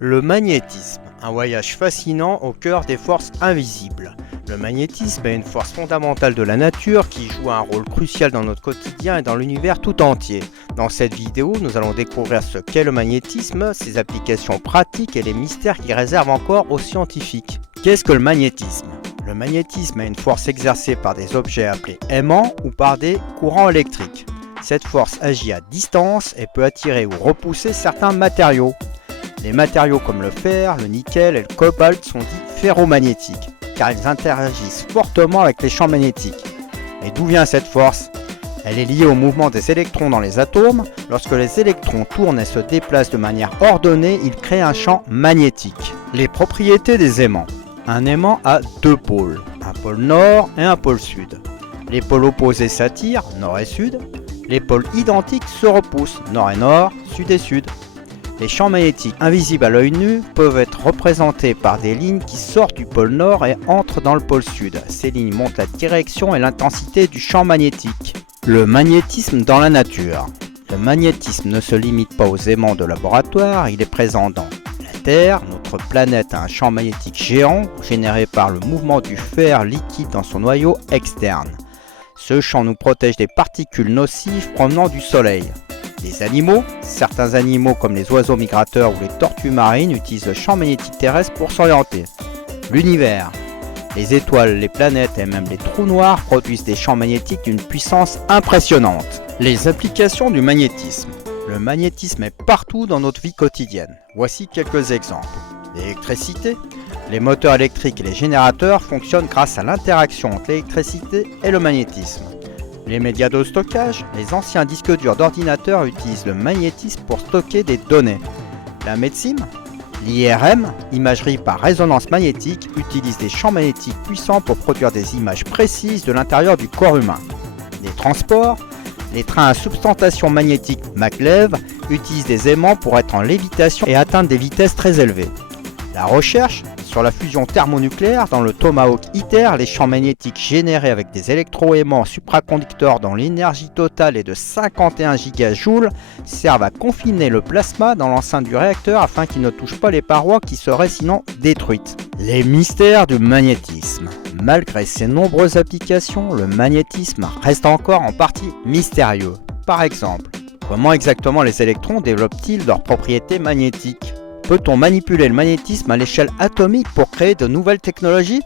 Le magnétisme, un voyage fascinant au cœur des forces invisibles. Le magnétisme est une force fondamentale de la nature qui joue un rôle crucial dans notre quotidien et dans l'univers tout entier. Dans cette vidéo, nous allons découvrir ce qu'est le magnétisme, ses applications pratiques et les mystères qu'il réserve encore aux scientifiques. Qu'est-ce que le magnétisme ? Le magnétisme est une force exercée par des objets appelés aimants ou par des courants électriques. Cette force agit à distance et peut attirer ou repousser certains matériaux. Les matériaux comme le fer, le nickel et le cobalt sont dits ferromagnétiques, car ils interagissent fortement avec les champs magnétiques. Et d'où vient cette force ? Elle est liée au mouvement des électrons dans les atomes. Lorsque les électrons tournent et se déplacent de manière ordonnée, ils créent un champ magnétique. Les propriétés des aimants. Un aimant a deux pôles, un pôle nord et un pôle sud. Les pôles opposés s'attirent, nord et sud. Les pôles identiques se repoussent, nord et nord, sud et sud. Les champs magnétiques invisibles à l'œil nu peuvent être représentés par des lignes qui sortent du pôle nord et entrent dans le pôle sud. Ces lignes montrent la direction et l'intensité du champ magnétique. Le magnétisme dans la nature. Le magnétisme ne se limite pas aux aimants de laboratoire, il est présent dans la Terre. Notre planète a un champ magnétique géant généré par le mouvement du fer liquide dans son noyau externe. Ce champ nous protège des particules nocives provenant du Soleil. Les animaux, certains animaux comme les oiseaux migrateurs ou les tortues marines utilisent le champ magnétique terrestre pour s'orienter. L'univers, les étoiles, les planètes et même les trous noirs produisent des champs magnétiques d'une puissance impressionnante. Les applications du magnétisme. Le magnétisme est partout dans notre vie quotidienne. Voici quelques exemples. L'électricité. Les moteurs électriques et les générateurs fonctionnent grâce à l'interaction entre l'électricité et le magnétisme. Les médias de stockage, les anciens disques durs d'ordinateur utilisent le magnétisme pour stocker des données. La médecine, l'IRM, imagerie par résonance magnétique, utilise des champs magnétiques puissants pour produire des images précises de l'intérieur du corps humain. Les transports, les trains à substantation magnétique maglev utilisent des aimants pour être en lévitation et atteindre des vitesses très élevées. La recherche sur la fusion thermonucléaire dans le Tomahawk ITER, les champs magnétiques générés avec des électroaimants supraconducteurs dont l'énergie totale est de 51 gigajoules servent à confiner le plasma dans l'enceinte du réacteur afin qu'il ne touche pas les parois qui seraient sinon détruites. Les mystères du magnétisme. Malgré ses nombreuses applications, le magnétisme reste encore en partie mystérieux. Par exemple, comment exactement les électrons développent-ils leurs propriétés magnétiques ? Peut-on manipuler le magnétisme à l'échelle atomique pour créer de nouvelles technologies ?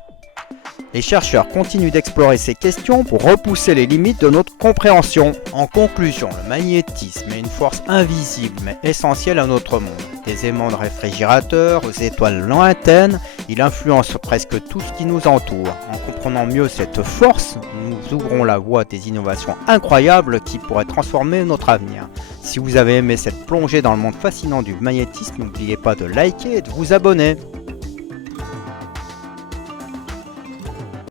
Les chercheurs continuent d'explorer ces questions pour repousser les limites de notre compréhension. En conclusion, le magnétisme est une force invisible mais essentielle à notre monde. Des aimants de réfrigérateurs aux étoiles lointaines, il influence presque tout ce qui nous entoure. En comprenant mieux cette force, nous ouvrons la voie à des innovations incroyables qui pourraient transformer notre avenir. Si vous avez aimé cette plongée dans le monde fascinant du magnétisme, n'oubliez pas de liker et de vous abonner.